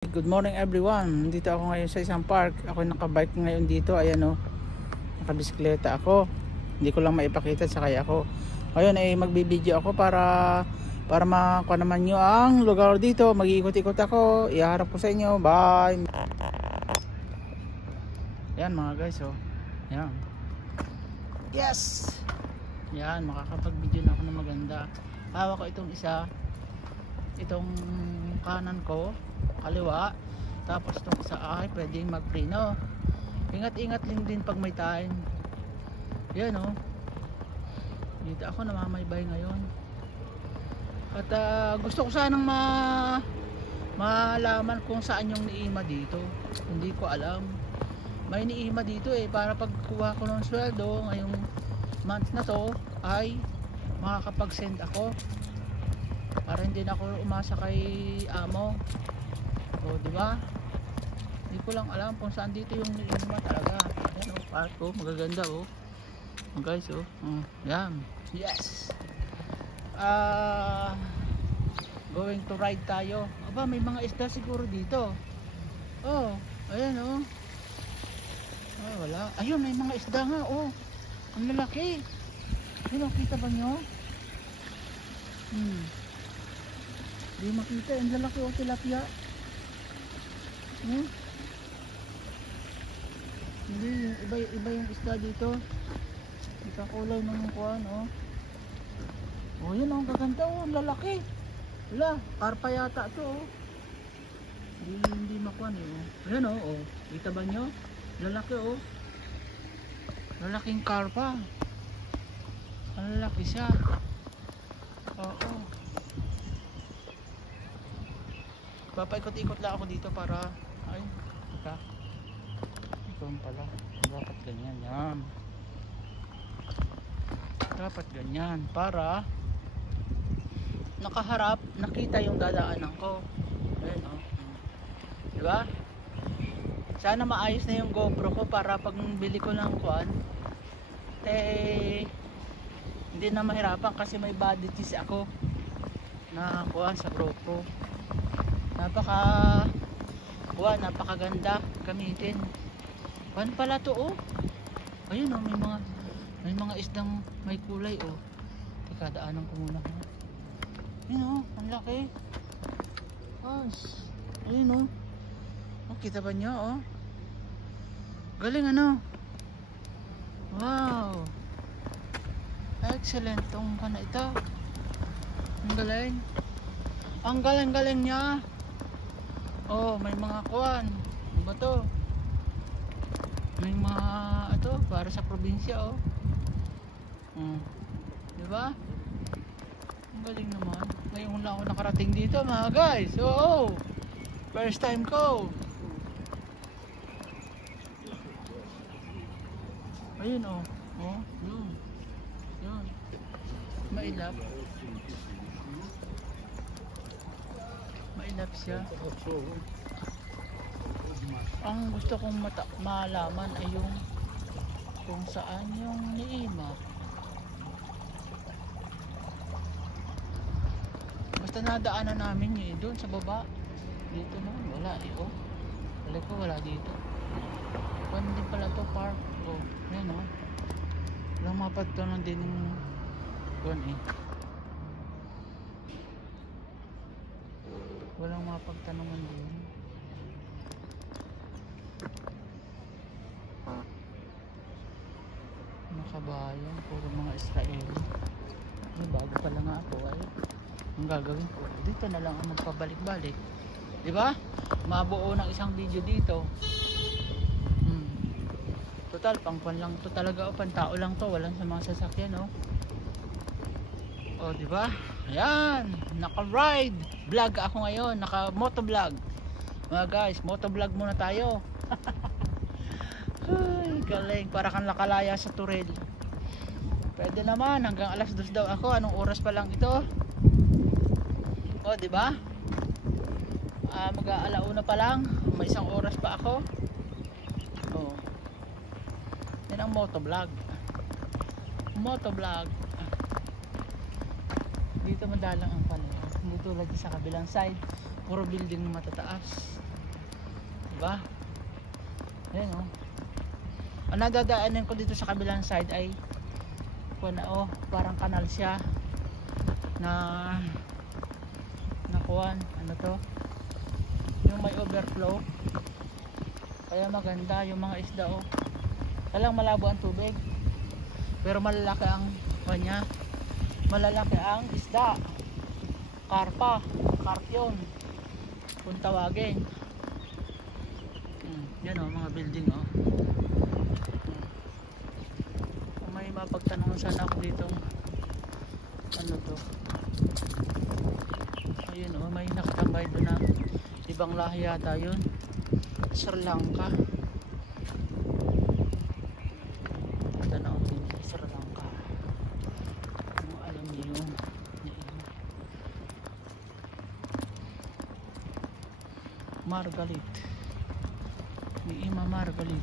Good morning everyone. Nandito ako ngayon sa isang park. Ako nakabike ngayon dito. Ayan o. Nakabisikleta ako. Hindi ko lang maipakita sa kaya ako. Ngayon ay magbibideo ako para makuha naman nyo ang lugar dito. Mag-iikot-ikot ako. Iharap ko sa inyo. Bye. Yan mga guys o. Yan. Yes. Yan. Makakapag-video na ako na maganda. Hawak ko itong isa. Itong kanan ko kaliwa, tapos itong isa ay pwedeng mag-preno. Ingat-ingat din pag may time. Yan o. Dito ako namamaybay ngayon. At gusto ko sanang malaman kung saan yung niima dito. Hindi ko alam. May niima dito para pagkuha ko ng sweldo ngayong month na to ay makakapag-send ako para hindi na ako umasa kay amo. O, diba? Hindi ko lang alam kung saan dito yung niima talaga. Ayan o, park o, magaganda o. Guys o, yan. Yes. Going to ride tayo. Aba, may mga isda siguro dito. Oh, ayan o. Ay, wala. Ayun, may mga isda nga o. Ang lalaki. Ayun, nakita ba nyo? Hindi makita. Ang lalaki o, tilapia. Hindi, iba yung isda dito. Ikakulay ng kuwan oh. Oh, yun ang gaganda oh, ang lalaki. Wala, karpa yata to oh. Hindi makuan oh. Ayan oh. Kita ba nyo? Lalaki oh. Lalaking karpa. Ang lalaki siya. Oo. Papaikot-ikot lang ako dito para ay, ika. Ito pala. Dapat ganyan yan. Dapat ganyan para nakaharap, nakita yung dadaanan ko. Ayan o. Diba? Sana maayos na yung GoPro ko para pag bili ko ng kuan hindi na mahirapan kasi may body cheese ako na kuan sa GoPro. Napakaganda gamitin. Pan pala to oh. Ayun oh, may mga isdang may kulay oh. Teka, daanan ko muna. Ayun oh, ang laki. Ayun oh. Oh, kita ba nyo oh? Galing ano? Wow. Excellent tong kana ito. Ang galing. Ang galing niya. Oh, may mga kuwan. Ano ba to? May mga para sa probinsya oh. Diba? Ang galing naman. Ngayon lang ako nakarating dito mga guys. Oo. First time ko. Ayun oh. Oh, yun. Yun. Mailap. Mailap siya. Ang gusto kong malaman ay yung kung saan yung niima. Basta nadaanan namin yun doon sa baba. Dito naman wala oh. Balik ko wala dito. Kung hindi pala to park. Oh, yan oh. Walang mapagtanan din yung kuwan walang mapagtanungan din. Mga kabayan, puro mga Israeli. Bago pa lang ako ay ang gagawin ko dito na lang ang magpabalik-balik, di ba? Mabuo ng isang video dito. Total pangpan lang to talaga, pantao lang to, walang sa mga sasakyan oh. Oh, di ba? Ayan, naka-ride vlog ako ngayon, naka-motovlog. Mga guys, motovlog muna tayo. Ay, galing, para kang nakalaya sa turel. Pwede naman, hanggang alas 2 daw ako. Anong oras pa lang ito? Oh, di ba? Mag-aalauna pa lang, may isang oras pa ako. Oh. Yan ang motovlog. Motovlog. Dito madalang ang panay. Hindi tulad sa kabilang side, puro building na matataas. Diba? Ayan oh. Ang nadadaanan ko dito sa kabilang side ay parang kanal siya na nakuhan. Ano to? Yung may overflow. Kaya maganda yung mga isda oh. Talang malabo ang tubig. Pero malalaki ang kanya. Malalaki ang isda. Karpa, karpyon kung tawagin. Yan o, mga building o. Kung may mapagtanong sana ako dito, ano to, ayun o, may nakatambay doon na ibang lahi yata yun, Sri Lanka. Tanaw din Sri Lanka. Ano alam niyo yun? Margalit, ni Ima Margalit.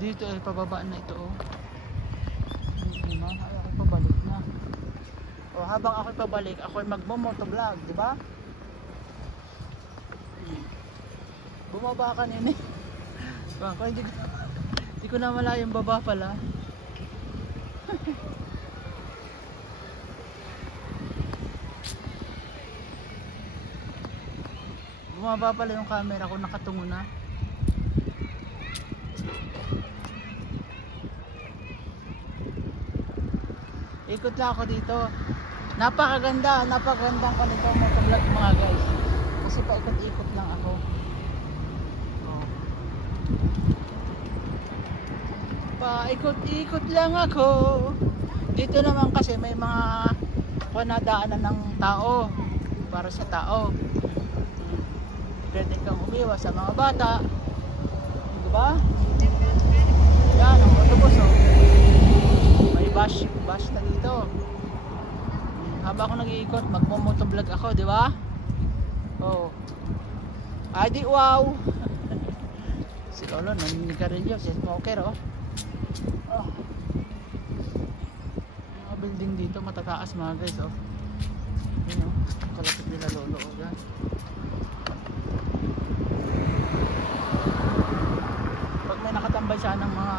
Dito ay pababa na ito oh. Ay ako pabalik na. O habang ako pabalik, ako ay magmo-motovlog, di ba? Bumaba kanina. Baka hindi ko na malaya yung baba pala. Bumaba pala yung camera ko, nakatungo na. Ikot lang ako dito. Napakagandang kanito motovlog mga guys. Kasi paikot-ikot lang ako. Oh. Paikot-ikot lang ako. Dito naman kasi may mga panadaanan ng tao. Para sa tao. Pwede kang umiwas sa mga bata. Diba? Yan, ang autobus oh. May bus na dito. Habang ako nag-iikot, magmo-motovlog ako, di ba? Oh. Ay di wow. Si Lolo naninigarilyo, si smoker oh. Oh. Mga building dito matataas mga guys oh. Yun oh, kalapit nila Lolo oh, yan. Pag may nakatambay siya ng mga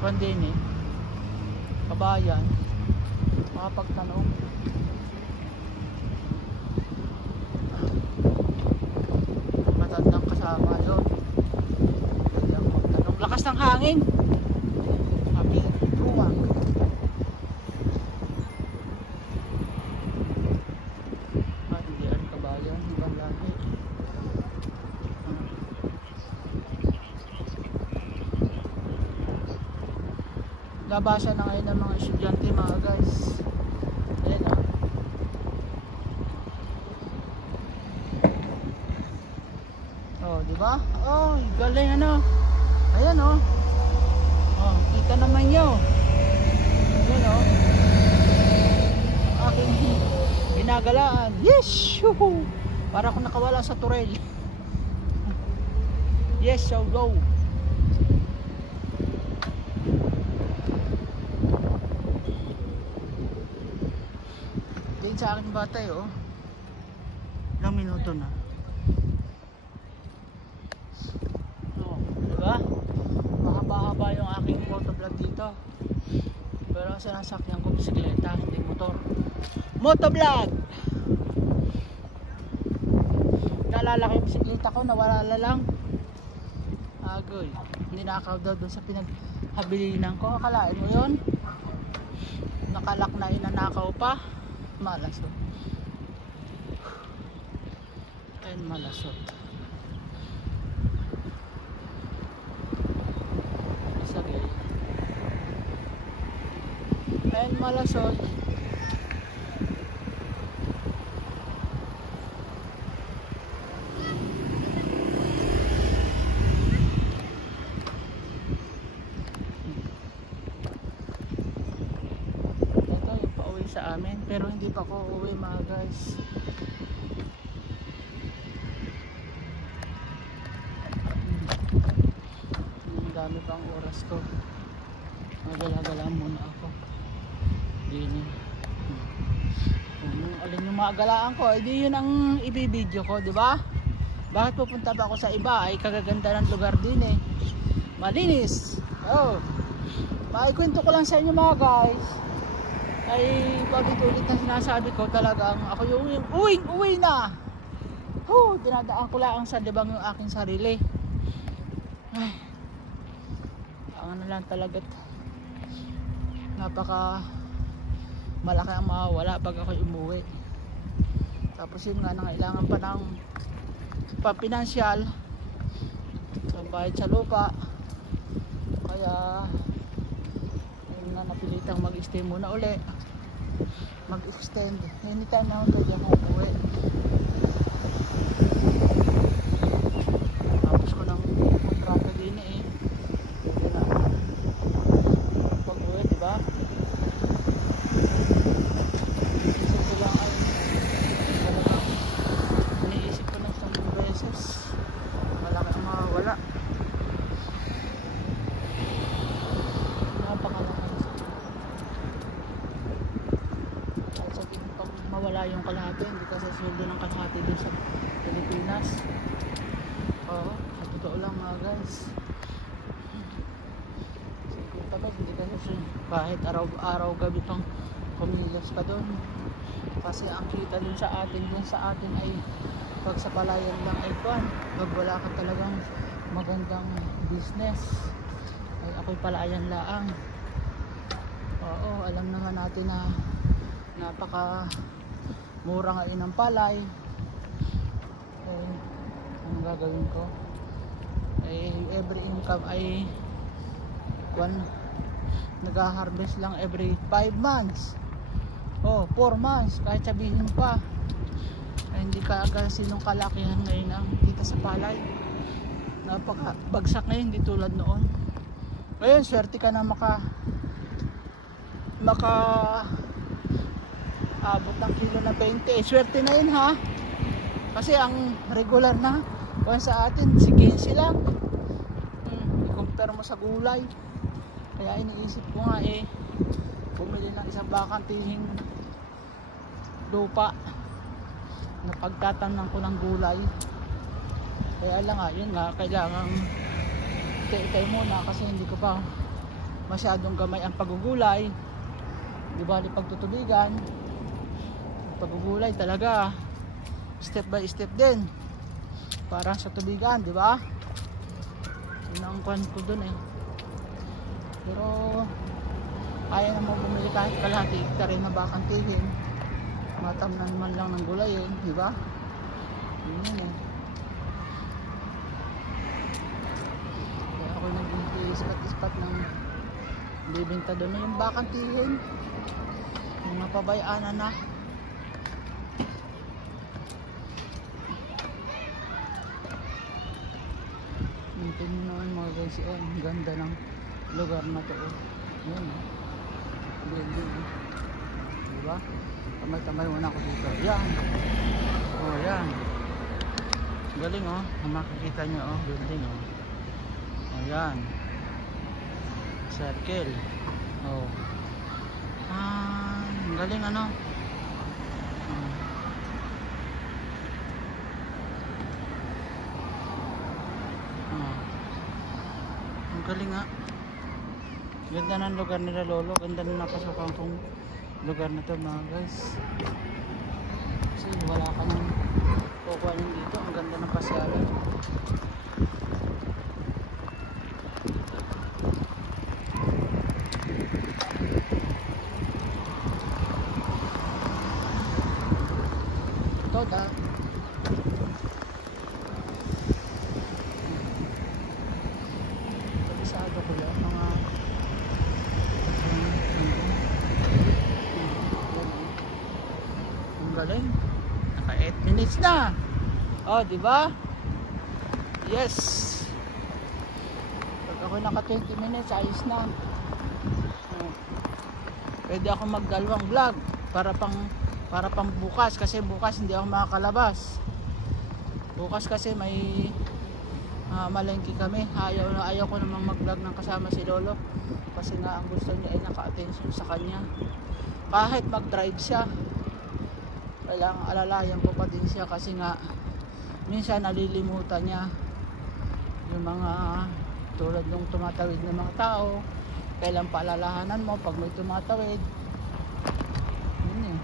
pandini, kabayan, makapagtanong. Matandang kasama yun. Pwede ang magtanong. Lakas ng hangin. Sabi, luwag. Hindi ang kabayan, ibang lahi. Labasa na ngayon ng mga estudyante mga guys. Ayan o. Oh, diba? Oh, galing ano. Ayan o. Oh, kita naman nyo. Ayan o. Aking ginagalaan. Yes! Yuhu! Para akong nakawala sa turel. Yes, so go. Sa aking batay oh, ilang minuto na oh, diba? Mahaba-haba yung aking motovlog dito, pero ang sinasakyan ko bisikleta, hindi motor. Motovlog! Naalala ko yung bisikleta ko, nawala lang agoy, ninakaw daw doon sa pinaghabilinan ko. Akalain mo yun, nakalak na, inanakaw pa. Malasot. And malasot. Isagay. And malasot. Sa amin, pero hindi pa ako uwi mga guys. Ang dami pang oras ko. Magala-gala muna ako. Dini. galing yung mga galaan ko. Hindi yun ang ibibideo ko, di ba? Bakit pupunta ba ako sa iba? Ay kagaganda ng lugar din eh. Malinis. Oh. Maikwento ko lang sa inyo mga guys. Ay pabitulit na sinasabi ko, talagang ako yung uwi na. Dinadaan ko lang sa libang yung aking sarili. Ay, ang ano lang talaga, napaka malaki ang mawawala pag ako umuwi. Tapos yun nga, nangailangan pa ng pampinansyal, bayad sa lupa, kaya yun na, napilitang mag-stay muna uli, mag-extend. Anytime naman pwede akong umuwi. Tapos ko nang kontrata din eh, pwede na pag-uwi, diba? Isip ko lang ay talagang iniisip ko ng 10 beses, malaki ang mawawala. Mawala yung kalahati, hindi kasi sweldo ng kalahati dun sa Pilipinas. Oo, sa totoo lang mga guys. Hindi kasi kahit araw-araw gabi pang kumilos ka dun. Kasi ang kita dun sa atin ay pag sa palayan lang ay kwan. Pag wala ka talagang magandang business ay ako'y palayan laang. Oo, alam naman natin na napaka mura ngayon ng palay. Eh, anong gagawin ko? Eh, every income ay nag-harvest lang every 5 months. 4 months, kahit sabihin pa. Ay, hindi ka agad sinong kalakihan ngayon ang kita sa palay. Napaka bagsak ngayon, hindi tulad noon. Ngayon, swerte ka na maka abot ng kilo na 20. Swerte na yun ha. Kasi ang regular na sa atin, si 15 lang. I-compare mo sa gulay. Kaya iniisip ko nga bumili ng isang bakantihing lupa na pagtatamnan ko ng gulay. Kaya lang nga, yun nga, kailangan itay muna kasi hindi ko pa masyadong gamay ang pagugulay. Di bali pagtutubigan, pagugulay talaga step by step din, parang sa tubigan, di ba? Yun ang kwan ko dun eh. Pero kaya naman bumili kahit kalahati hektarya na bakantihin, matamnan man lang ng gulay eh, di ba? Yun eh. Kaya ako nag-ispat-ispat ng bibinta doon na yung bakantihin, yung napabayaan na. Tingnan naman mga guys, ang ganda ng lugar na to. Yan building, diba? Tamay-tamay muna ako dito. Yan, yan, galing makikita nyo building yan, circle. Ang galing ang galing nga. Ganda ng lugar nila lolo. Ganda na napasukan kong lugar na to mga guys. Kasi wala ka nang kukuhanin dito. Ang ganda ng pasyalan. Ito kabisado ko yan mga ang galing, naka 8 minutes na. Diba? Yes, pag ako naka 20 minutes ayos na. Pwede ako magdalawang vlog para pang bukas, kasi bukas hindi ako makakalabas. Bukas kasi may malengke kami. Ayaw ko namang mag-vlog ng kasama si lolo kasi nga ang gusto niya ay naka-attention sa kanya kahit mag-drive siya. kailangan alalayan ko pa din siya kasi nga minsan nalilimutan niya yung mga tulad ng tumatawid ng mga tao. Kailan paalalahanan mo pag may tumatawid. Yun eh.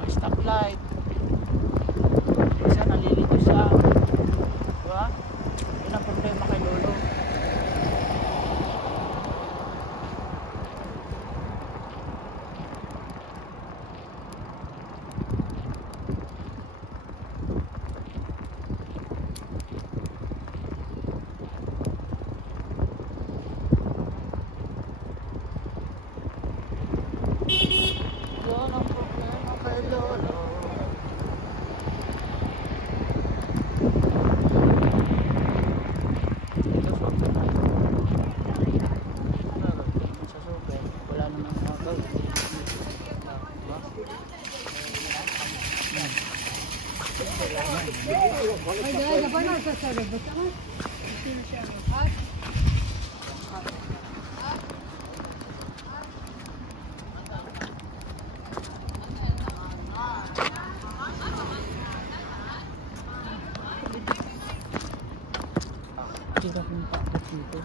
May stoplight. Minsan nalilito siya. Diba? Yun ang problema kay Lolo. Yun ang problema kay Lolo. Ito sa super, wala naman mga gawin. Kita kong takot dito.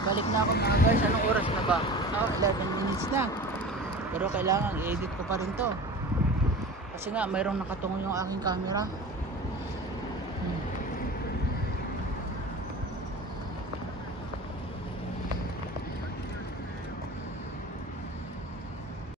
Balik na ako mga guys. Anong oras na ba? 11 minutes na. Pero kailangan i-edit ko pa rin to. Kasi nga mayroong nakatungo yung aking camera.